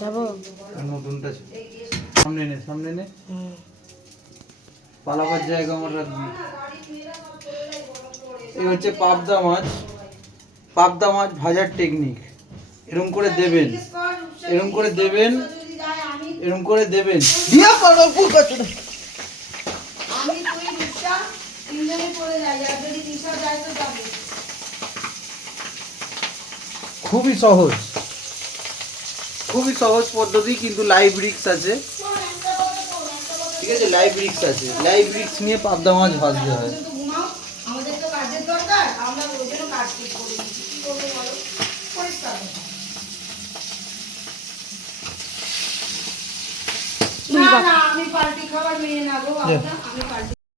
যাবো নতুনটা সামনে নে পালাবার জায়গা আমার রাখবি। এই হচ্ছে পাবদা মাছ ভাজার টেকনিক। এরকম করে দেবেন, এরকম করে দেবেন, এরকম করে দেবেন। খুবই সহজ, খুবই সহজ পদ্ধতি, কিন্তু লাইভ রিস্ক আছে। ঠিক আছে, লাইভ রিস্ক আছে। লাইভ রিস্ক নিয়ে পাবদা মাছ ভাজতে হয়। আমি পার্টি খাবার মেয়ে না গো, আমি পার্টি